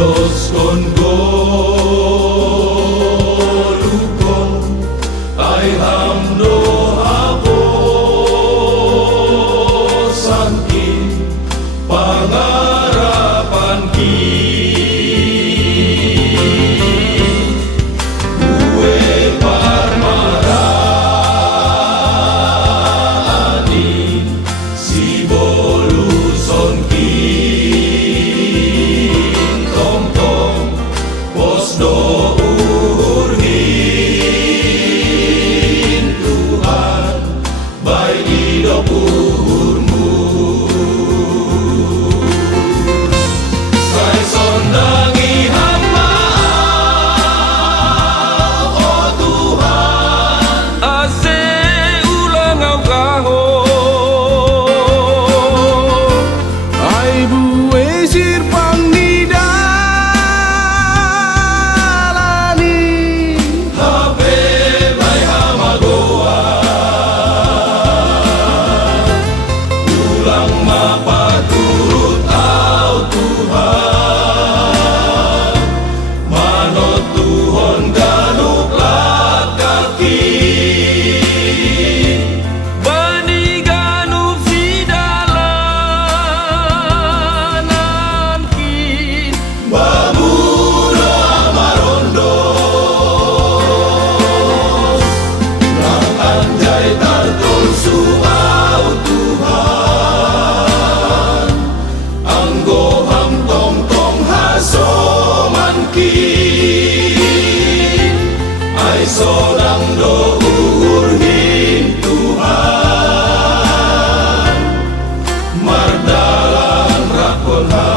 Dos con golukon ay hamno ako sangkin pangarapan ki gue parmarani si boluson ki do urhin Tuhan baik hidup uhurmu kai sondangi hamba oh Tuhan ase ulang au kaho ai buwe sirpang nida mapaturut au Tuhan manot Tuhon ganuklat kaki bani ganup sidalanan ki bamuno amarondos nang anjay tartol suau Tuhan anggo ham tong tong haso manki ay sorang do urhin Tuhan mardalan rakolha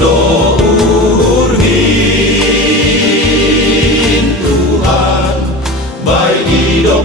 do urhin Tuhan baik hidup